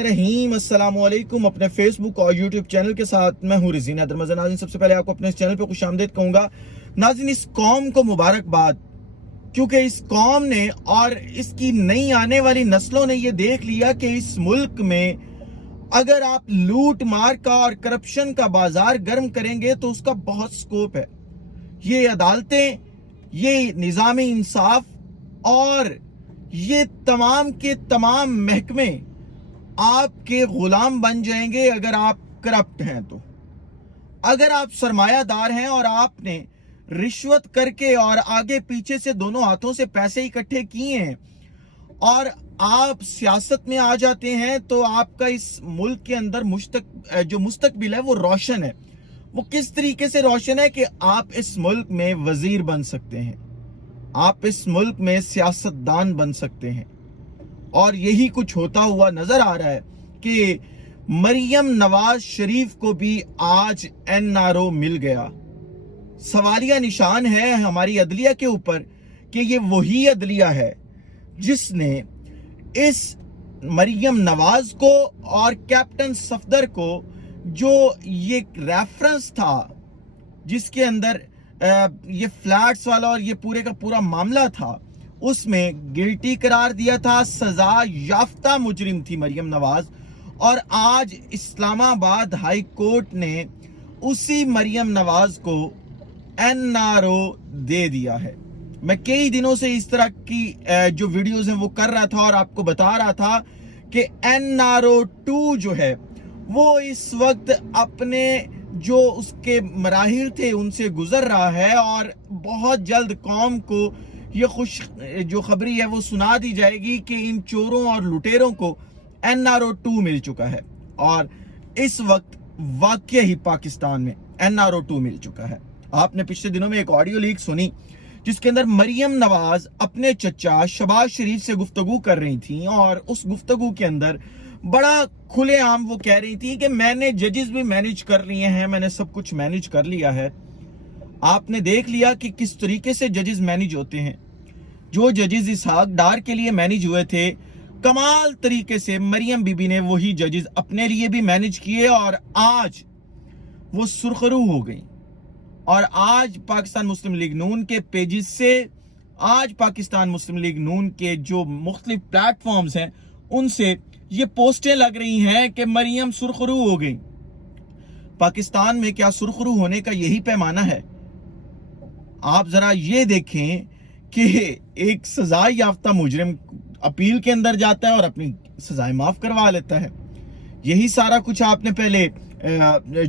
رحیم السلام علیکم. اپنے فیس بک اور یوٹیوب چینل کے ساتھ میں ہوں رضین رمضان. ناظرین سب سے پہلے آپ کو اپنے اس چینل پہ خوش آمدید کہوں گا. ناظرین اس قوم کو مبارکباد، کیونکہ اس قوم نے اور اس کی نئی آنے والی نسلوں نے یہ دیکھ لیا کہ اس ملک میں اگر آپ لوٹ مار کا اور کرپشن کا بازار گرم کریں گے تو اس کا بہت سکوپ ہے. یہ عدالتیں، یہ نظام انصاف اور یہ تمام کے تمام محکمے آپ کے غلام بن جائیں گے اگر آپ کرپٹ ہیں. تو اگر آپ سرمایہ دار ہیں اور آپ نے رشوت کر کے اور آگے پیچھے سے دونوں ہاتھوں سے پیسے اکٹھے کیے ہیں اور آپ سیاست میں آ جاتے ہیں تو آپ کا اس ملک کے اندر جو مستقبل ہے وہ روشن ہے. وہ کس طریقے سے روشن ہے کہ آپ اس ملک میں وزیر بن سکتے ہیں، آپ اس ملک میں سیاستدان بن سکتے ہیں. اور یہی کچھ ہوتا ہوا نظر آ رہا ہے کہ مریم نواز شریف کو بھی آج NRO مل گیا. سوالیہ نشان ہے ہماری عدلیہ کے اوپر کہ یہ وہی عدلیہ ہے جس نے اس مریم نواز کو اور کیپٹن صفدر کو، جو یہ ریفرنس تھا جس کے اندر یہ فلیٹس والا اور یہ پورے کا پورا معاملہ تھا، اس میں گلٹی قرار دیا تھا. سزا یافتہ مجرم تھی مریم نواز، اور آج اسلام آباد ہائی کورٹ نے اسی مریم نواز کو NRO دے دیا ہے. میں کئی دنوں سے اس طرح کی جو ویڈیوز ہیں وہ کر رہا تھا اور آپ کو بتا رہا تھا کہ NRO 2 جو ہے وہ اس وقت اپنے جو اس کے مراحل تھے ان سے گزر رہا ہے، اور بہت جلد قوم کو یہ جو خبری ہے وہ سنا دی جائے گی کہ ان چوروں اور لٹیروں کو NRO 2 مل چکا ہے. اور اس وقت واقعہ ہی پاکستان میں NRO 2 مل چکا ہے. آپ نے پچھلے دنوں میں ایک آڈیو لیک سنی جس کے اندر مریم نواز اپنے چچا شہباز شریف سے گفتگو کر رہی تھیں، اور اس گفتگو کے اندر بڑا کھلے عام وہ کہہ رہی تھی کہ میں نے ججز بھی مینیج کر لیے ہیں، میں نے سب کچھ مینیج کر لیا ہے. آپ نے دیکھ لیا کہ کس طریقے سے ججز مینیج ہوتے ہیں. جو ججز اسحاق ڈار کے لیے مینیج ہوئے تھے، کمال طریقے سے مریم بی بی نے وہی ججز اپنے لیے بھی مینیج کیے، اور آج وہ سرخرو ہو گئی. اور آج پاکستان مسلم لیگ نون کے پیجز سے، آج پاکستان مسلم لیگ نون کے جو مختلف پلیٹ فارمز ہیں ان سے یہ پوسٹیں لگ رہی ہیں کہ مریم سرخرو ہو گئی. پاکستان میں کیا سرخرو ہونے کا یہی پیمانہ ہے؟ آپ ذرا یہ دیکھیں کہ ایک سزا یافتہ مجرم اپیل کے اندر جاتا ہے اور اپنی سزائیں معاف کروا لیتا ہے. یہی سارا کچھ آپ نے پہلے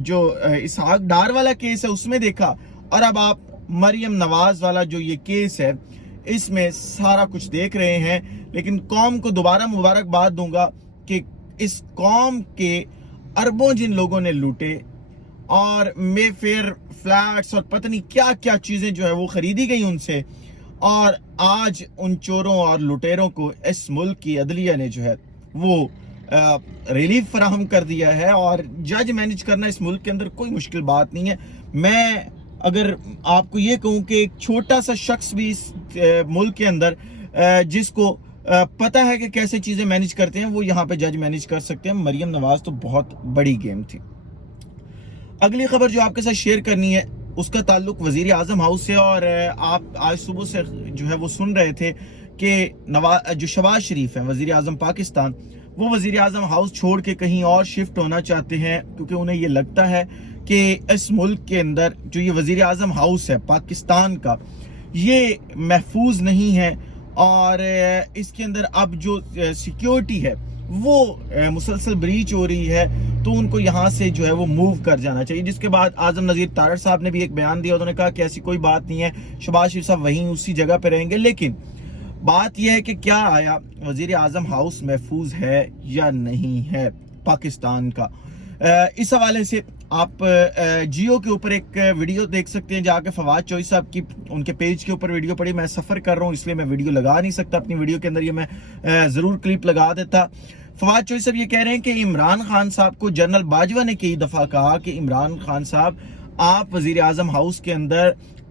جو اسحاق ڈار والا کیس ہے اس میں دیکھا، اور اب آپ مریم نواز والا جو یہ کیس ہے اس میں سارا کچھ دیکھ رہے ہیں. لیکن قوم کو دوبارہ مبارکباد دوں گا کہ اس قوم کے اربوں جن لوگوں نے لوٹے اور مے فیئر فلیٹس اور پتہ نہیں کیا کیا چیزیں جو ہے وہ خریدی گئی ان سے، اور آج ان چوروں اور لٹیروں کو اس ملک کی عدلیہ نے جو ہے وہ ریلیف فراہم کر دیا ہے. اور جج مینیج کرنا اس ملک کے اندر کوئی مشکل بات نہیں ہے. میں اگر آپ کو یہ کہوں کہ ایک چھوٹا سا شخص بھی اس ملک کے اندر جس کو پتہ ہے کہ کیسے چیزیں مینیج کرتے ہیں وہ یہاں پہ جج مینیج کر سکتے ہیں. مریم نواز تو بہت بڑی گیم تھی. اگلی خبر جو آپ کے ساتھ شیئر کرنی ہے اس کا تعلق وزیر اعظم ہاؤس سے، اور آپ آج صبح سے جو ہے وہ سن رہے تھے کہ جو شہباز شریف ہیں وزیر اعظم پاکستان، وہ وزیر اعظم ہاؤس چھوڑ کے کہیں اور شفٹ ہونا چاہتے ہیں، کیونکہ انہیں یہ لگتا ہے کہ اس ملک کے اندر جو یہ وزیر اعظم ہاؤس ہے پاکستان کا یہ محفوظ نہیں ہے، اور اس کے اندر اب جو سیکیورٹی ہے وہ مسلسل بریچ ہو رہی ہے، تو ان کو یہاں سے جو ہے وہ موو کر جانا چاہیے. جس کے بعد اعظم نذیر تارڑ صاحب نے بھی ایک بیان دیا، انہوں نے کہا کہ ایسی کوئی بات نہیں ہے، شہباز شریف صاحب وہیں اسی جگہ پہ رہیں گے. لیکن بات یہ ہے کہ کیا آیا وزیر اعظم ہاؤس محفوظ ہے یا نہیں ہے پاکستان کا؟ اس حوالے سے آپ جیو کے اوپر ایک ویڈیو دیکھ سکتے ہیں، جا کے فواد چوئی صاحب کی ان کے پیج کے اوپر ویڈیو پڑی. میں سفر کر رہا ہوں اس لیے میں ویڈیو لگا نہیں سکتا اپنی ویڈیو کے اندر، یہ میں ضرور کلپ لگا دیتا. فواد چوئی صاحب یہ کہہ رہے ہیں کہ عمران خان صاحب کو جنرل باجوہ نے کئی دفعہ کہا کہ عمران خان صاحب آپ وزیر اعظم ہاؤس کے اندر